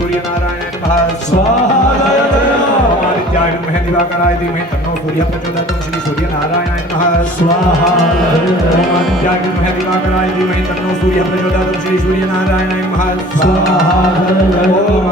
सूर्यनारायण नमः स्वाहा आदित्याय विद्महे दिवाकराय धीमहि तन्नो सूर्यः प्रचोदयात् श्री सूर्यनारायणाय नमः स्वाहा आदित्याय विद्महे दिवाकराय धीमहि तन्नो सूर्यः प्रचोदयात् श्री सूर्यनारायणाय नमः स्वाहा ओम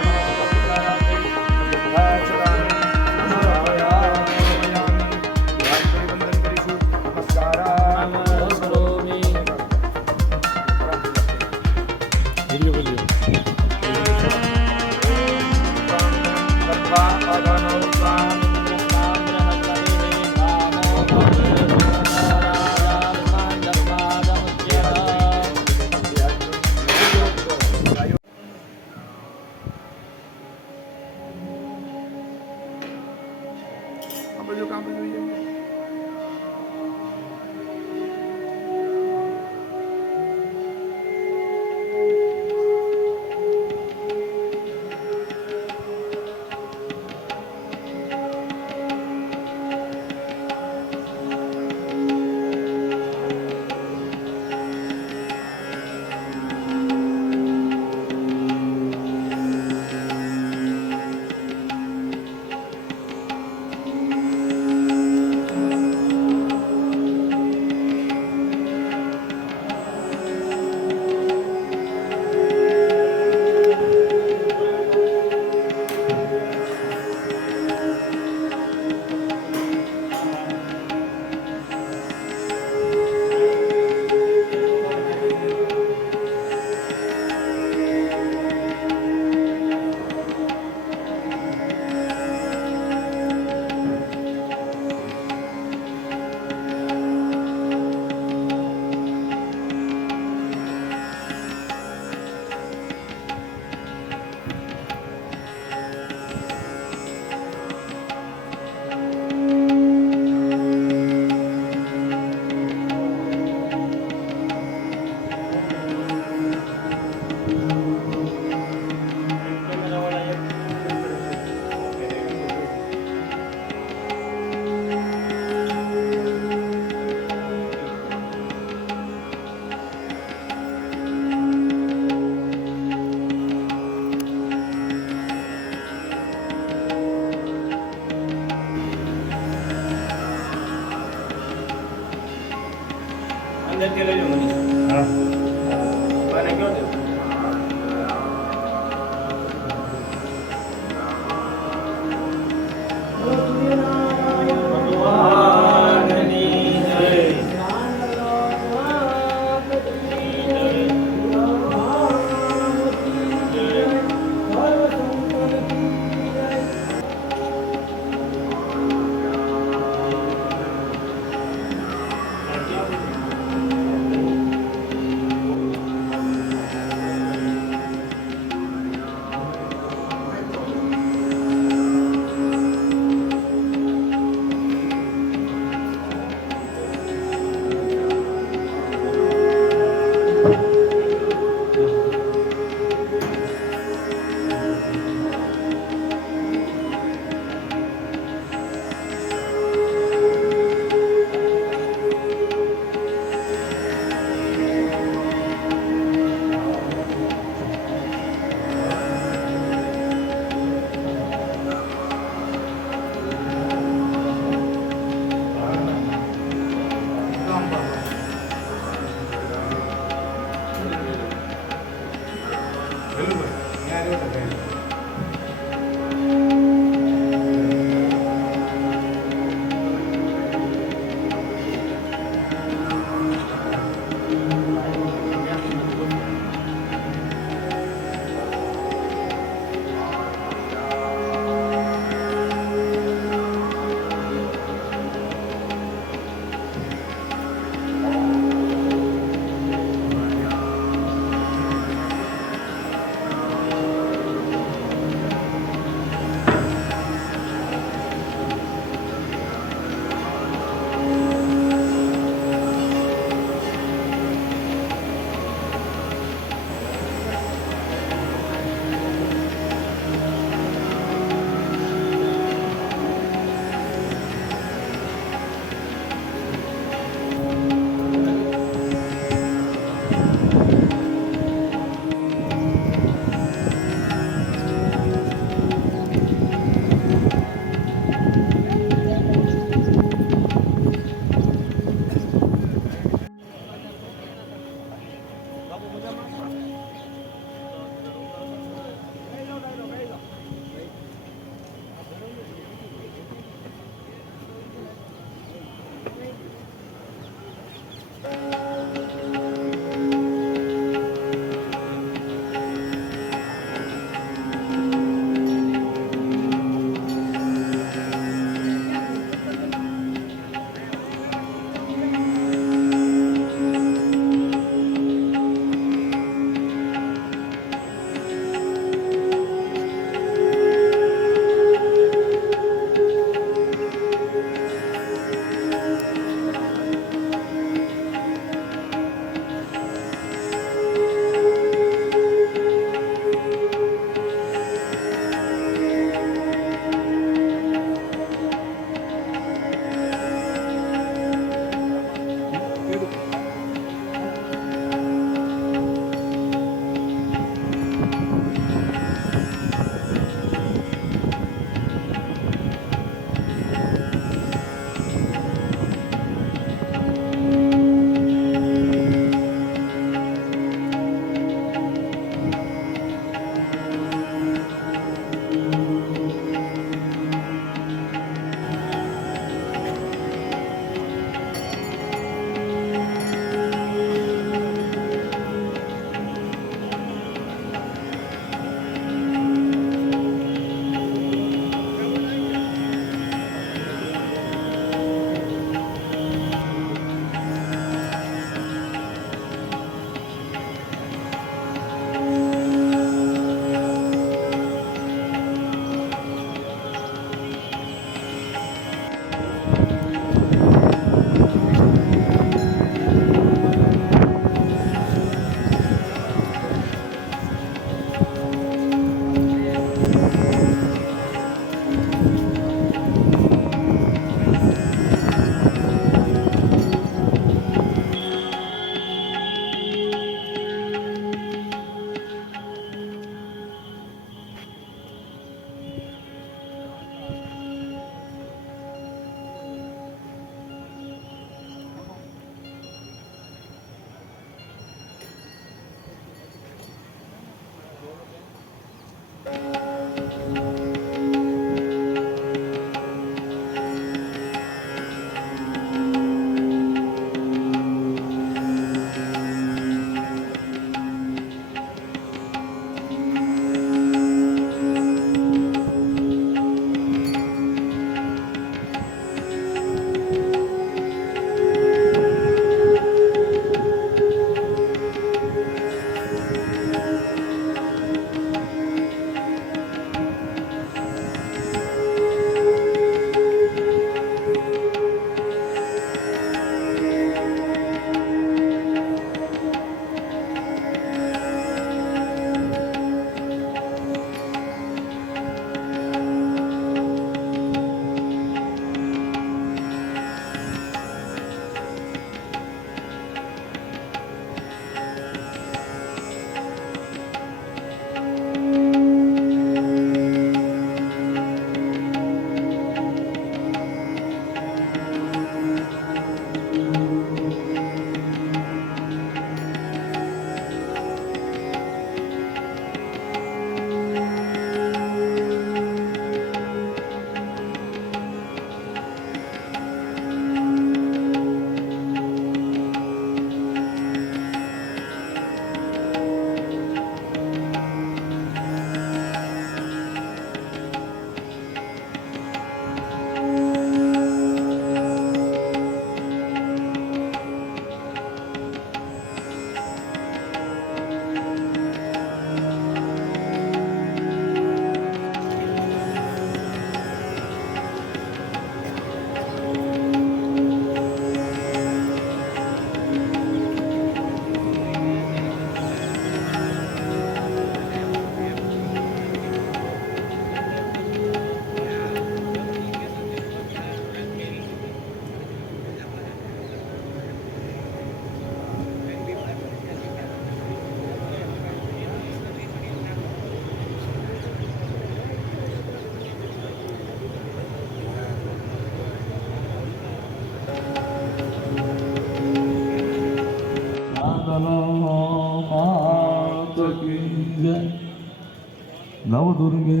નવદુર્ગે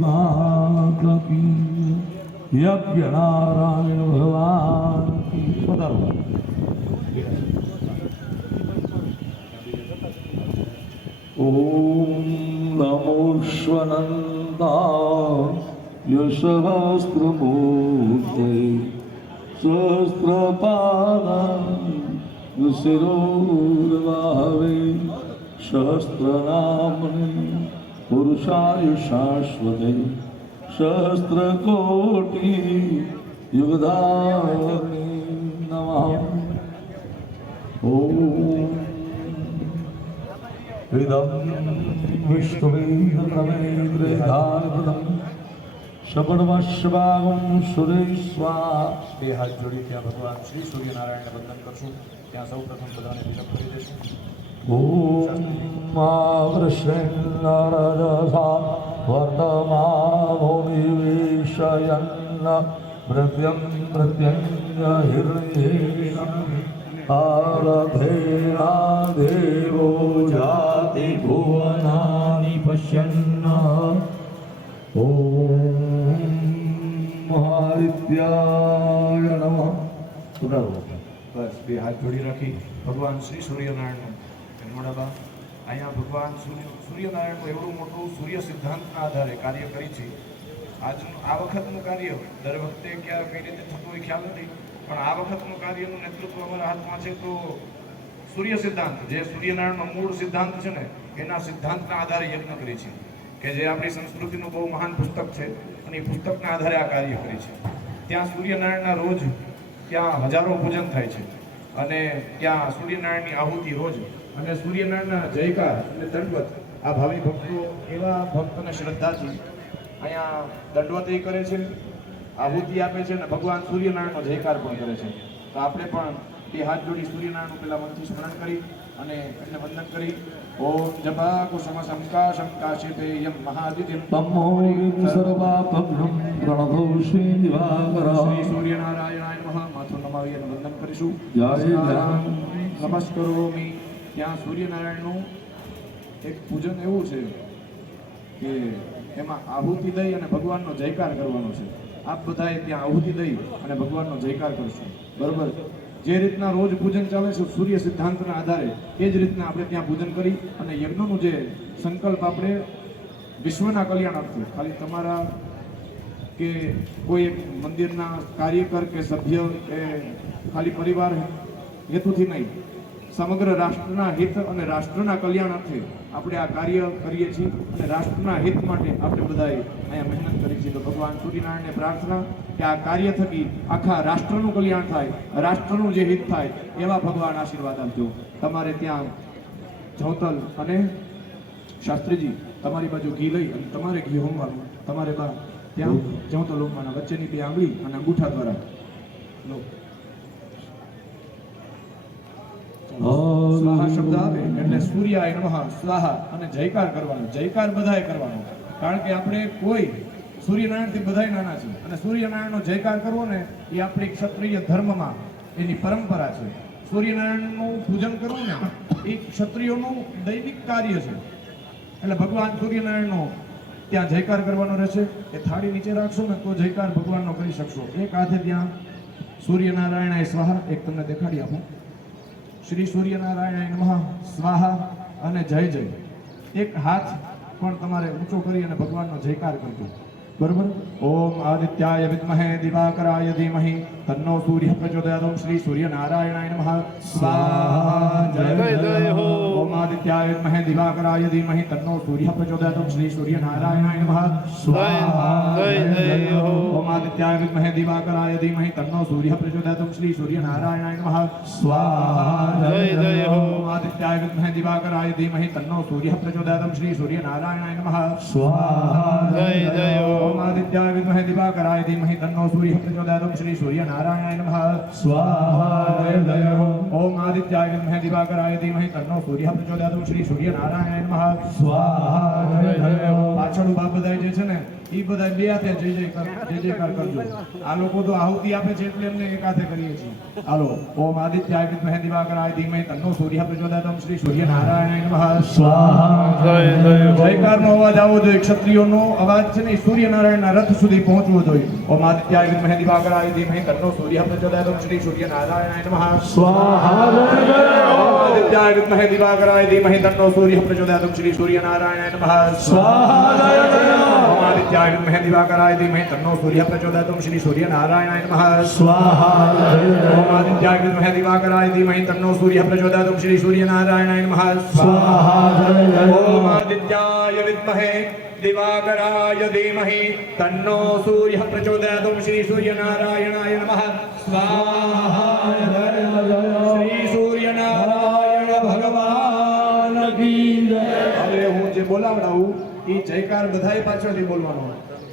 માતા કી, યજ્ઞ નારાયણ ભગવાન કી. પધારો. ઓમ નમો સ્વનંદાય સહસ્રમૂર્તે સહસ્રપાદાય શિરોર્વાહવે સહસ્રનામને પુરુષાય શાશ્વતે સહસ્રકોટિ યુગધારિણે નમઃ. ઓમ હૃદમ વિષ્ણુમેન્દ્રમેન્દ્રધાનપદમ શબણમશ્વાગમ સુરેશ્વા. બે હાથ જોડી ત્યાં ભગવાન શ્રી સૂર્યનારાયણને વંદન કરશું. ત્યાં સૌ પ્રથમ બધાને તિલક કરી દેશું. ઓમ માવૃષ્ણરજસા વર્તમાનો નિવેશયન્ન પ્રત્યં પ્રત્યંગ હિરણ્યેન આરભેના દેવો જાતિ ભુવનાનિ પશ્યન્ન. ઓમ મહાવિદ્યાય નમઃ. બસ બે હાથ જોડી રાખી ભગવાન શ્રી સૂર્યનારાયણનું મોડાબા અહીંયા ભગવાન સૂર્યનારાયણનું એવડું મોટું સૂર્ય સિદ્ધાંતના આધારે કાર્ય કરી છે. આજનું આ વખતનું કાર્ય દર વખતે ક્યાં કઈ રીતે થતું હોય ખ્યાલ નથી, પણ આ વખતનું કાર્યનું નેતૃત્વ અમારા હાથમાં છે. તો સૂર્ય સિદ્ધાંત જે સૂર્યનારાયણનો મૂળ સિદ્ધાંત છે ને, એના સિદ્ધાંતના આધારે યજ્ઞ કરી છે, કે જે આપણી સંસ્કૃતિનું બહુ મહાન પુસ્તક છે, અને એ પુસ્તકના આધારે આ કાર્ય કરી છે. ત્યાં સૂર્યનારાયણના રોજ ત્યાં હજારો પૂજન થાય છે, અને ત્યાં સૂર્યનારાયણની આહુતિ રોજ, અને સૂર્યનારાયણના જયકાર અને દંડવત. આ ભાવિ ભક્તો એવા ભક્તોને શ્રદ્ધાથી અહીંયા દંડવત કરે છે, આહુતિ આપે છે, અને ભગવાન સૂર્યનારાયણનો જયકાર પણ કરે છે. તો આપણે પણ એ હાથ જોડી સૂર્યનારાયણનું પેલા મનથી સ્મરણ કરી અને એમને વંદન કરી. ઓમ જપા કુસુમ શંકા શંકાશિતે યમ મહાદિત્યમ તમોરિમ સર્વાપગ્રમ પ્રણતોષી દિવાકર. શ્રી સૂર્યનારાયણાય નમઃ. માથું નમાવી અને વંદન કરીશું. જય જય. નમસ્કરોમિ. ત્યાં સૂર્યનારાયણનું એક પૂજન એવું છે કે એમાં આહુતિ દઈ અને ભગવાનનો જયકાર કરવાનો છે. આપ બધાએ ત્યાં આહુતિ દઈ અને ભગવાનનો જયકાર કરશું. બરોબર? જે રીતના રોજ પૂજન ચાલે છે સૂર્ય સિદ્ધાંતના આધારે, એ જ રીતના આપણે ત્યાં પૂજન કરી અને યજ્ઞનું જે સંકલ્પ આપણે વિશ્વના કલ્યાણાર્થે, ખાલી તમારા કે કોઈ એક મંદિરના કાર્યકર કે સભ્ય કે ખાલી પરિવાર હેતુથી નહીં, સમગ્ર રાષ્ટ્રના હિત અને રાષ્ટ્રના કલ્યાણાર્થે આપણે આ કાર્ય કરીએ છીએ, અને રાષ્ટ્રના હિત માટે આપણે બધાએ અહીંયા મહેનત કરી છે. તો ભગવાન સૂર્યનારાયણને પ્રાર્થના કે આ કાર્ય થકી આખા રાષ્ટ્રનું કલ્યાણ થાય, રાષ્ટ્રનું જે હિત થાય, એવા ભગવાન આશીર્વાદ આપજો. તમારે ત્યાં જવતલ અને શાસ્ત્રીજી તમારી બાજુ ઘી લઈ અને તમારે ઘી હોમવાનું, તમારે બા ત્યાં જવતલ હોમવાના, વચ્ચેની બે આંગળી અને અંગૂઠા દ્વારા લો. સ્વાહા શબ્દ આવે એટલે સૂર્યાય નમઃ સ્વાહા અને જયકાર કરવાનો. જયકાર બધાએ કરવાનો, કારણ કે આપણે કોઈ સૂર્યનારાયણથી બધાય નાના છે, અને સૂર્યનારાયણનો જયકાર કરવો ને એ આપણી ક્ષત્રિય ધર્મમાં એની પરંપરા છે. સૂર્યનારાયણનું પૂજન કરવું ને એ ક્ષત્રિયોનું દૈનિક કાર્ય છે. એટલે ભગવાન સૂર્યનારાયણનો ત્યાં જયકાર કરવાનો રહેશે. એ થાળી નીચે રાખશો ને તો જયકાર ભગવાનનો કરી શકશો. એક હાથે ત્યાં સૂર્યનારાયણાય સ્વાહા, એક તમને દેખાડી આપું. શ્રી સૂર્યનારાયણાય નમઃ સ્વાહા અને જય જય. એક હાથ પણ તમારે ઊંચો કરી અને ભગવાનનો જયકાર કરજો. બરોબર? ઓમ આદિત્યાય વિદ્મહે દિવાકરાય ધીમહિ તન્નો સૂર્ય પ્રચોદયાત. શ્રી સૂર્યનારાયણાય નમઃ સ્વાહા જય જય હો. ઓમ આદિત્યાય વિદ્મહે દિવાકરાય ધીમહિ તન્નો સૂર્ય પ્રચોદયાત. શ્રી સૂર્યનારાયણાય નમઃ સ્વાહા જય જય હો. ઓમ આદિત્યાય વિદ્મહે દિવાકરાય ધીમહિ તન્નો સૂર્ય પ્રચોદયાત. શ્રી સૂર્યનારાયણાય નમઃ સ્વાહા જય જય હો. ઓમ આદિત્યાય વિદ્મહે દિવાકરાય ધીમહિ તન્નો સૂર્ય પ્રચોદયાત. શ્રી સૂર્યનારાયણાય નમઃ સ્વાહા જય જય હો. ઓમ આદિત્યાય વિદ્મહે દિવાકરાય ધીમહિ તન્નો સૂર્ય પ્રચોદયાત. શ્રી સૂર્યનારાયણાય નમઃ સ્વાહા જય જય હો. ઓમ આદિત્યાય વિદ્મહે દિવાકરાય ધીમહિ તન્નો સૂર્ય પ્રચોદયાત. શ્રી સૂર્યનારાયણાય નમઃ સ્વાહા જય જય હો. પાછળ બાપ બધાય જે છે ને ઈ બધા બે હાથે જય જયકાર કરજો. આ લોકો તો આહુતિ આપે છે એટલે એમને એક હાથે કરીએ છીએ. હાલો. ઓમ આદિત્યાય વિદ્મહે દિવાકરાય ધીમહિ તન્નો સૂર્યઃ પ્રચોદયાત. શ્રી સૂર્યનારાયણાય નમઃ. સ્વાહા. જયકારનો અવાજ આવવો જોઈએ. ક્ષત્રિયોનો અવાજ છે ને સૂર્યનારાયણના રથ સુધી પહોંચવો જોઈએ. ઓમ આદિત્યાય વિદ્મહે દિવાકરાય ધીમહિ તન્નો સૂર્યઃ પ્રચોદયાત. શ્રી સૂર્યનારાયણાય નમઃ. સ્વાહા. આદિત્યાય વિદ્મહે દિવાકરાય ધીમહિ તન્નો સૂર્યઃ પ્રચોદયાત. શ્રી સૂર્યનારાયણાય નમઃ. સ્વાહા. આદિત્યાય વિદ્મહે દિવાકરાય ધીમહિ તન્નો સૂર્યઃ પ્રચોદયાત. શ્રી સૂર્યનારાયણાય નમઃ. સ્વાહા. આદિત્યાય વિદ્મહે દિવાકરાય ધીમહિ તન્નો સૂર્યઃ પ્રચોદયાત. શ્રી સૂર્યનારાયણાય નમઃ. સ્વાહા. ઓમ આદિત્યાય વિદ્મહે દિવાકરાય ધીમહિ તન્નો સૂર્યઃ પ્રચોદયાત. શ્રી સૂર્યનારાયણાય નમઃ. સ્વાહા. શ્રી સૂર્યનારાયણ ભગવાન કી જય. હવે હું જે બોલાવડાવું એ જયકાર બધાય પાછળથી બોલવાનો.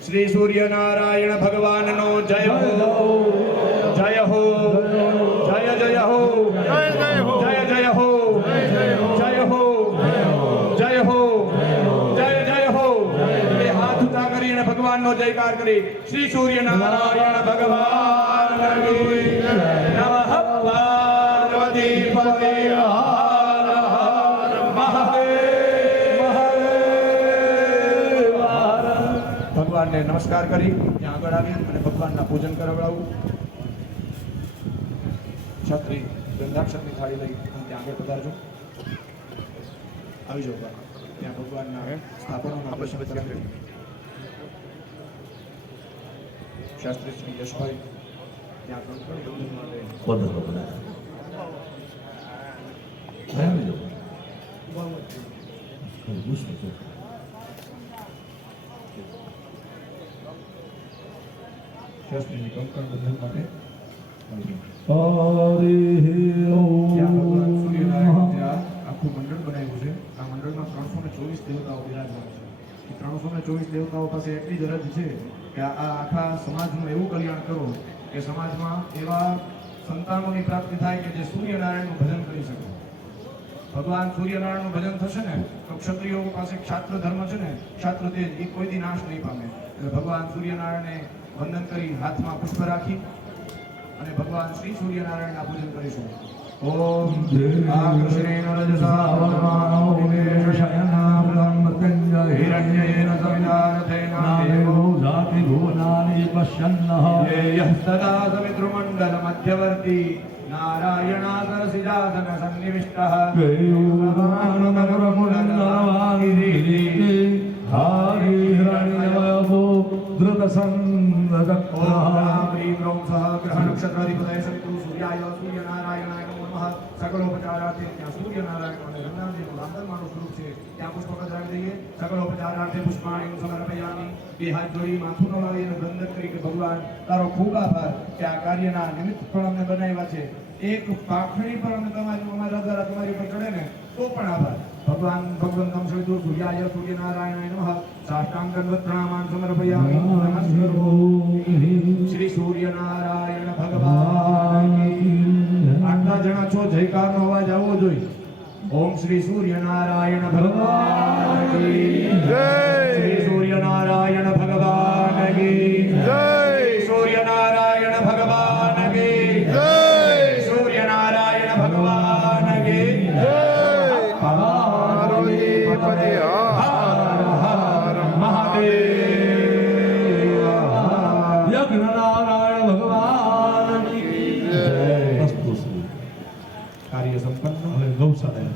શ્રી સૂર્યનારાયણ ભગવાનનો જય હો, જય હો, જય જય હો, જય જય હો, જય હો, જય હો, જય જય હો. એ હાથ ઊંચા કરી અને ભગવાનનો જયકાર કરી. શ્રી સૂર્યનારાયણ ભગવાન કી જય. નમઃ પાર્વતી પતે. હર હર મહાદેવ. ભગવાનને નમસ્કાર કરી ત્યાં આગળ આવી અને ભગવાનના પૂજન કરાવડાવું. ક્ષત્રિય ગંધાક્ષરની થાળી લઈ અને ત્યાં આગળ પધારજો. આવી જાઓ બા. ત્યાં ભગવાનના સ્થાપનોના દર્શન કરાવી. શાસ્ત્રી શ્રી યશભાઈ ત્યાં આગળ પૂજન માટે પધારો, પધારો. આવી જાઓ. પુષ્પ છે. શાસ્ત્રીની કંકણ બંધન માટે આવી જાઓ. ત્યાં ભગવાન સૂર્યનારાયણ જે આ આખું મંડળ બનાવ્યું છે, આ મંડળમાં 324 દેવતાઓ બિરાજમાન છે. એ 324 દેવતાઓ પાસે એટલી જ અરજ છે કે આ આખા સમાજનું એવું કલ્યાણ કરો કે સમાજમાં એવા સંતાનોની પ્રાપ્તિ થાય કે જે સૂર્યનારાયણનું ભજન કરી શકે. ભગવાન સૂર્યનારાયણનું ભજન થશે ને તો ક્ષત્રિયો પાસે ક્ષાત્ર ધર્મ છે ને, ક્ષાત્ર તેજ એ કોઈ દી નાશ નહીં પામે. એટલે ભગવાન સૂર્યનારાયણને વંદન કરી હાથમાં પુષ્પ રાખી અને ભગવાન શ્રી સૂર્યનારાયણના પૂજન કરીશું. ઓમ આકૃષ્ણેન રજસા વર્માનો નિમેષયનામૃતં મૃત્યુંજય હિરણ્યેન સવિતારથેન દેવો જાતિ ભુવનાનિ પશ્યન્નઃ ये यः सदा समितृमण्डल मध्यवर्ती नारायणासरसिजासन सन्निविष्टः ग्रहनक्षत्राधिपतये सवितु सूर्याय सूर्यनारायणाय नमो नमः. सकलोपचारार्थे ત્યાં સૂર્યનારાયણ અને રંગનાથજીનું રાંધણમાનું સ્વરૂપ છે ત્યાં પુષ્પ પધરાવી દઈએ. सकलोपचारार्थे पुष्पाणि समर्पयामि. બે હાથ જોડી માથું નવાવી અને વંદન કરી કે ભગવાન તારો ખૂબ આભાર કે આ કાર્યના નિમિત્ત પણ અમને બનાવ્યા છે. એક પાખડી પર અમે અમારા દ્વારા તમારી ઉપર ચડે ને તો પણ આભાર. ભગવાન ભગવંતમ સવિતુ સૂર્યાય સૂર્યનારાયણાય નમઃ. સાષ્ટાંગ દંડવત પ્રણામાન સમર્પયામિ. નમસ્કાર. શ્રી સૂર્યનારાયણ ભગવાન કી. આટલા જણા છો, જયકારનો અવાજ આવવો જોઈએ. ઓમ શ્રી સૂર્યનારાયણ ભગવાન કી જય. શ્રી સૂર્યનારાયણ ભગવાન કી જય. સૂર્યનારાયણ ભગવાન કી જય. સૂર્યનારાયણ ભગવાન કી જય. પાર્વતી પતે. હર હર મહાદેવ. યજ્ઞનારાયણ ભગવાન કી જય. અસ્તુ શ્રી. કાર્ય સંપન્ન. હવે ગૌશાળા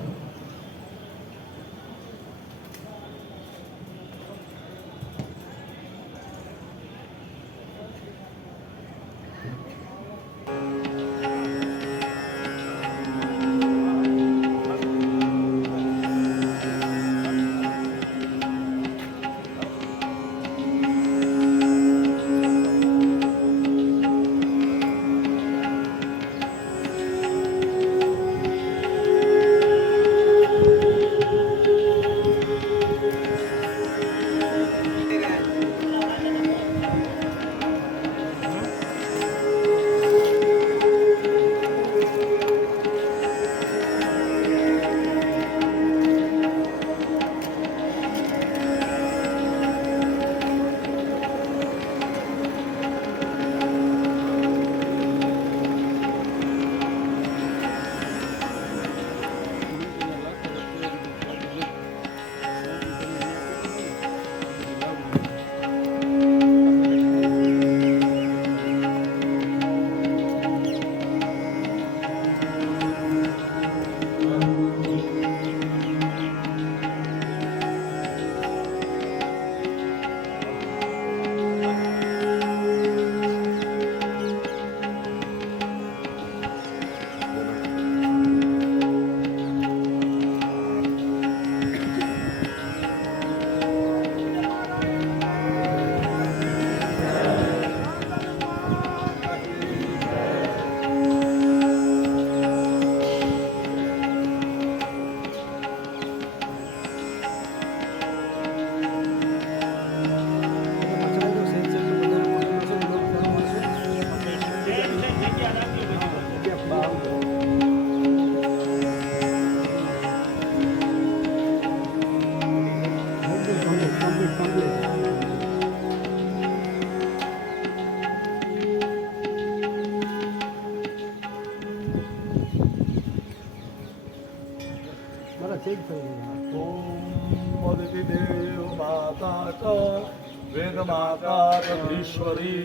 ઓમ અદિતિ દેવ માતા ચ વેદ માતા તદીશ્વરી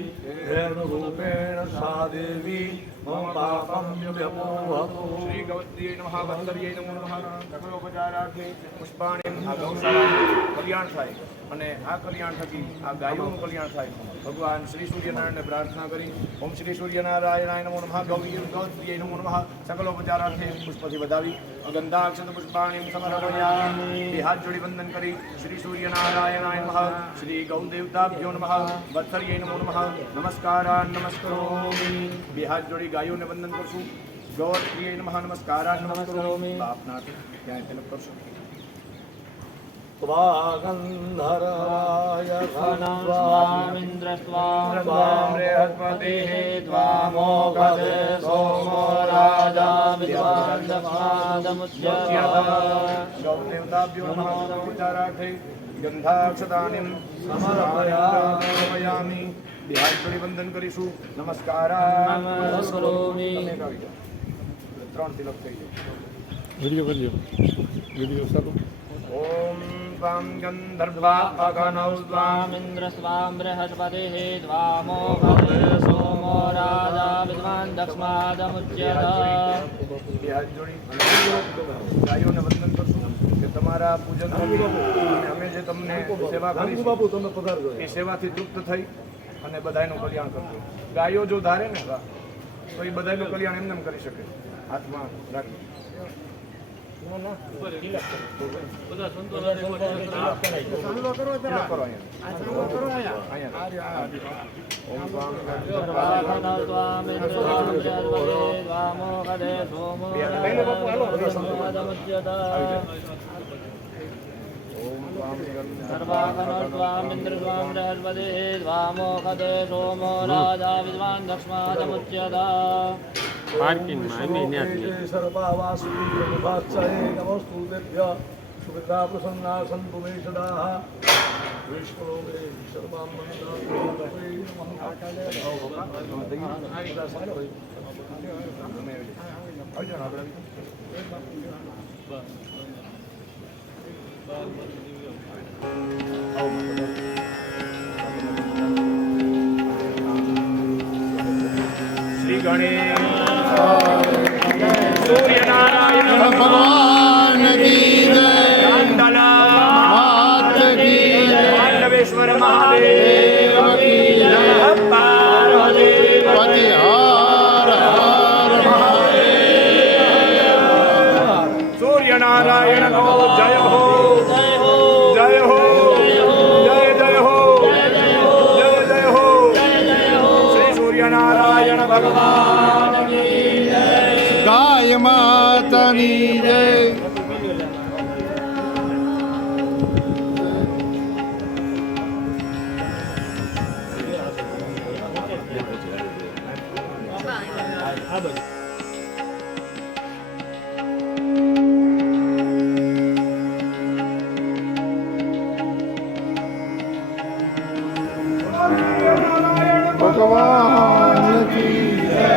હેન રૂપેણ સા દેવી મમ પાપમ વ્યપોહતુ. શ્રી ગૌત્રીય નમઃ વત્સર્ય નમો નમઃ સકલોપચારાર્થે પુષ્પાણિ. આ ગૌશાળાનું કલ્યાણ થાય અને આ કલ્યાણ થકી આ ગાયોનું કલ્યાણ થાય. ભગવાન શ્રી સૂર્યનારાયણને પ્રાર્થના કરી ઓમ શ્રી સૂર્યનારાયણાય નમો નમઃ ગૌત્રીય નમો નમઃ સકલોપચારાર્થે પુષ્પથી વધાવી ગંધાક્ષત પુષ્પાણિ સમર્પયામિ. બે હાથ જોડી વંદન કરી શ્રી સૂર્યનારાયણાય નમઃ શ્રી ગૌદેવતાભ્યો નમઃ વત્સર્ય નમો નમઃ નમસ્કારાન નમસ્કરોમિ. બે હાથ જોડી ગાયોને વંદન કરશું. ગૌત્રીય નમઃ નમસ્કારાન નમસ્કરોમિ. બાપના ત્યાં તિલક કરશું. ત્વાગંધર્વાય સ્વામિન્દ્ર સ્વામ બૃહસ્પતિઃ ત્વામોગદે સોમો રાજા વિદ્વાંસપાદમુચ્યતે. ગૌદેવતાભ્યો નમઃ સકલોપચારાર્થે ગંધાક્ષતાનિ સમર્પયામિ. બે હાથ જોડી વંદન કરીશું. નમસ્કારાન નમસ્કરોમિ. તમે ગાવી જાઓ. ત્રણ તિલક થઈ જાય. વિડીયો કરજો વિડીયો ચાલુ. ઓમ સ્વામ ગંધર્વા અગનૌ સ્વામ. સ્વામિન્દ્ર સ્વામ બૃહસ્પતિઃ ત્વામોગદે સોમો રાજા વિદ્વાન દક્ષમાદમુચ્યતે. બે હાથ જોડી ગાયોને વંદન કરશું કે તમારા પૂજન થકી અને અમે જે તમને સેવા કરી બાપુ તમે પધારજો. એ સેવાથી તૃપ્ત થઈ અને બધાયનું કલ્યાણ કરજો. ગાયો જો ધારે ને તો એ બધાયનું કલ્યાણ એમને એમ કરી શકે. હાથમાં રાખી સ્વામિન્દ્ર સ્વામ બૃહસ્પતિઃ ત્વામોગદે સોમો રાજા સર્વાકનોસ્વામિન્દ્ર સ્વામ બૃહસ્પતિઃ ત્વામોગદે સોમો રાજા વિદ્વાન દક્ષમાદમુચ્યતે. સર્વાવાસુભાક્ષય નમસ્તુ દેભ્ય સુભદ્રા પ્રસન્ના સંતુ મે સદા. વિષ્ણુ શર્મા શ્રી ગણેશ સૂર્યનારાયણ ભગવાન કી જય. માત કી જય. પાંડવેશ્વર મહાદેવ કી જય. પાર્વતી પતિ હર હર સૂર્યનારાયણ કો જય હો. જય હો. જય જય હો. જય જય હો. શ્રી સૂર્યનારાયણ ભગવાન ગાય માતાની જય. ભગવાન કી જય.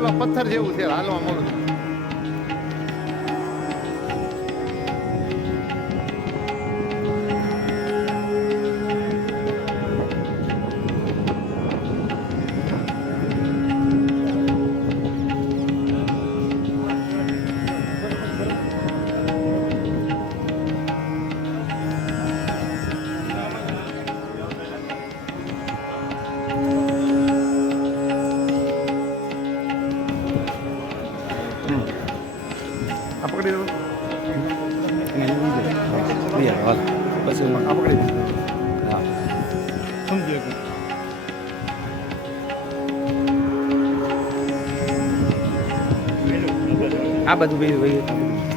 ઓલા પથ્થર જેવું છે હાલવા મોડું આ પકડી દો આ પકડી દો સમજી ગયો આ બધું ભાઈ